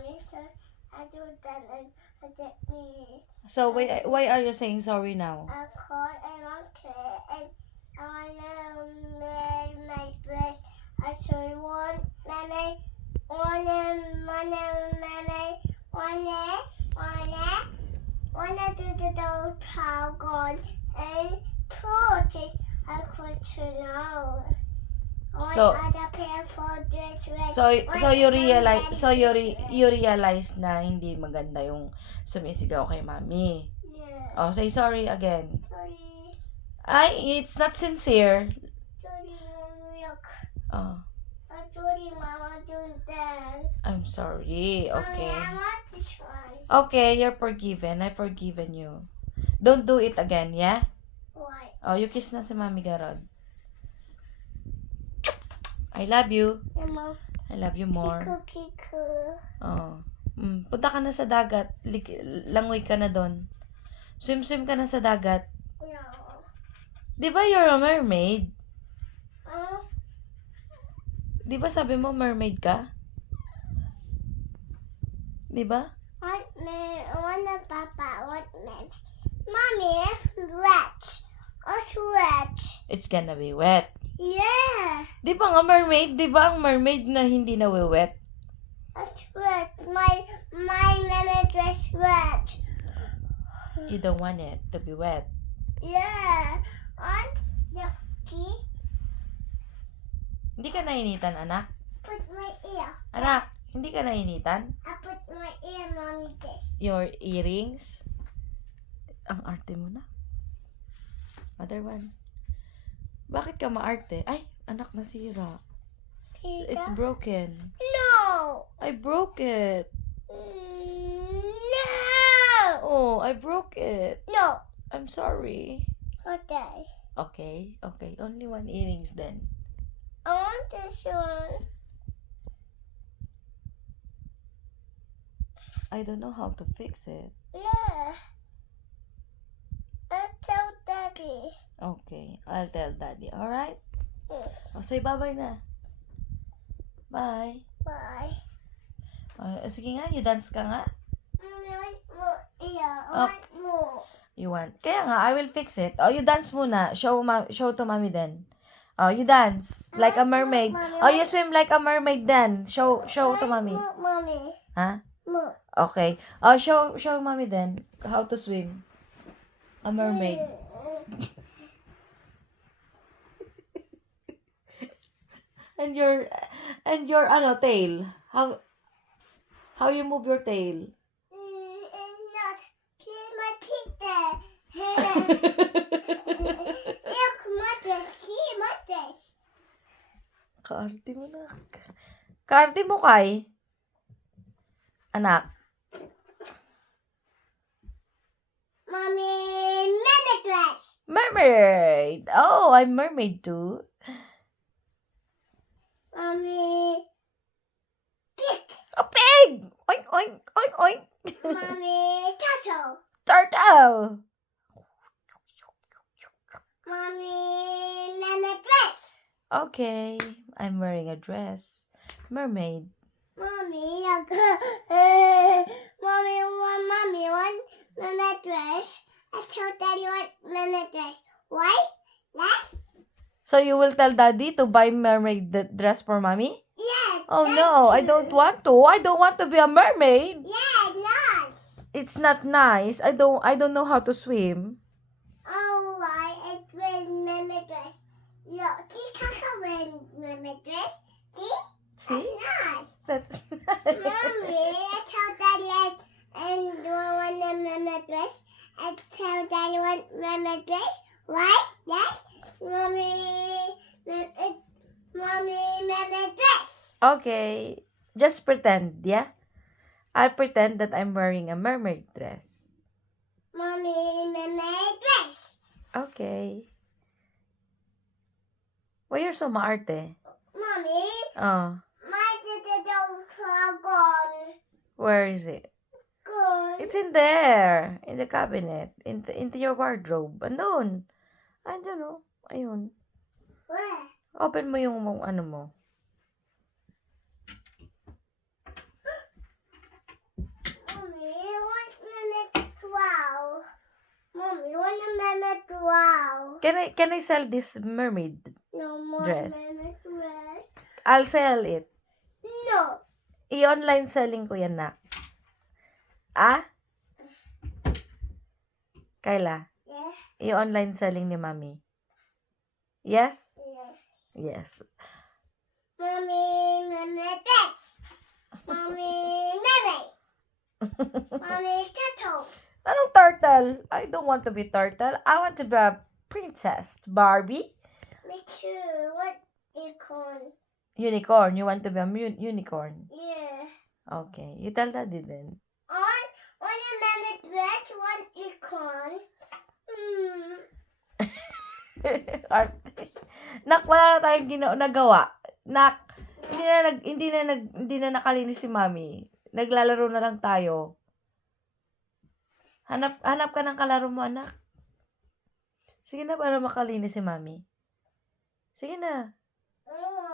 Mommy, so I do that and I did me. So why are you saying sorry now? I called and I care and I wanna make my dress. I should want mommy, wanna do the dog dragon and torches. I could know. So- Other pair for dress. So you realize na hindi maganda yung sumisigaw kay mami. Yeah. Oh, say sorry again. Sorry. Ay, it's not sincere. Sorry, milk. Oh, I'm sorry, Mama, do that. I'm sorry. Okay. Mommy, I want this one. Okay, you're forgiven. I've forgiven you. Don't do it again, yeah? Why? Oh, you kiss na si Mami Garod. I love you. Yeah, Mom. I love you more. Kiku. Oh. Punta ka na sa dagat. Langoy ka na doon. Swim ka na sa dagat. No. Di ba you're a mermaid? Oh, Di ba sabi mo mermaid ka? Di ba? what man? What the papa? What man? Mommy, wet. What's wet? It's gonna be wet. Yeah. Di ba nga mermaid? Di ba ang mermaid na hindi nawiwet? What's wet? My mama dress wet. You don't want it to be wet. Yeah. On the key. Hindi ka nainitan, anak? Put my ear. Anak, hindi ka nainitan? I put my ear, Mommy, this. Your earrings? Ang arte mo na. Other one. Bakit ka maarte? Ay, anak, nasira. It's broken. No. I broke it. No. Oh, I broke it. No. I'm sorry. Okay. Okay. Only one earrings then. I want this one. I don't know how to fix it. Yeah. I'll tell Daddy. Okay, I'll tell Daddy. Alright? Yeah. Oh, say bye-bye na. Bye. Bye. Sige nga, you dance ka nga. Mommy, I want more ear. I Oh. want more. You want? Kaya nga, I will fix it. Oh, you dance muna. Show to mommy then. Oh, you dance like a mermaid. Mommy, Oh, you swim like a mermaid then. Show to mommy. More, Mommy. Huh? More. Okay. Oh, show mommy then how to swim. A mermaid. And your tail. How you move your tail? And not kill my pig there. Look, my dress. Kill my dress. Kaarte mo na. Kaarte mo kay. Anak. Mommy, mermaid dress. Mermaid. Oh, I'm mermaid too. Mommy, pig. A pig! Oink, oink, oink, oink. Mommy, turtle. Turtle. Mommy, mermaid dress. Okay, I'm wearing a dress. Mermaid. Mommy, Mommy, one mermaid dress. I told Daddy one mermaid dress. Why? Yes? So you will tell Daddy to buy mermaid dress for mommy? Yes. Oh no, I don't want to. I don't want to be a mermaid. Yeah, nice. It's not nice. I don't know how to swim. Oh, why? It's with mermaid dress. No, see, Kaka wearing mermaid dress. See? See? That's nice. That's Mommy, I told Daddy and do I want a mermaid dress? I tell Daddy one mermaid dress. Why? Yes? Mommy, mermaid dress. Okay. Just pretend, yeah? I'll pretend that I'm wearing a mermaid dress. Mommy, mermaid dress. Okay. Why you're so maarte? Mommy, Oh, my little dragon. where is it? Gone. It's in there. In the cabinet. Into your wardrobe. Andun. I don't know. Ayun. Where? Open mo yung ano mo. Can I sell this mermaid? No more Dress. mermaid dress. I'll sell it. No. I-online selling ko yan, nak. Ah? Kayla, Yeah. i-online selling ni Mami. Yes? Yeah. Yes. Mommy, mermaid dress. Mommy, mermaid. Mommy, turtle. Anong turtle? I don't want to be turtle. I want to be a princess. Barbie? Make sure what unicorn. Unicorn. You want to be a unicorn? Yeah. Okay. You tell daddy then. On a mermaid dress, one unicorn. Arte. Nak, wala na tayong nagawa. Nak, hindi na nakalinis si Mami. Naglalaro na lang tayo. Hanap ka ng kalaro mo, anak. Sige na, para makalinis si Mami. Sige na. Oh,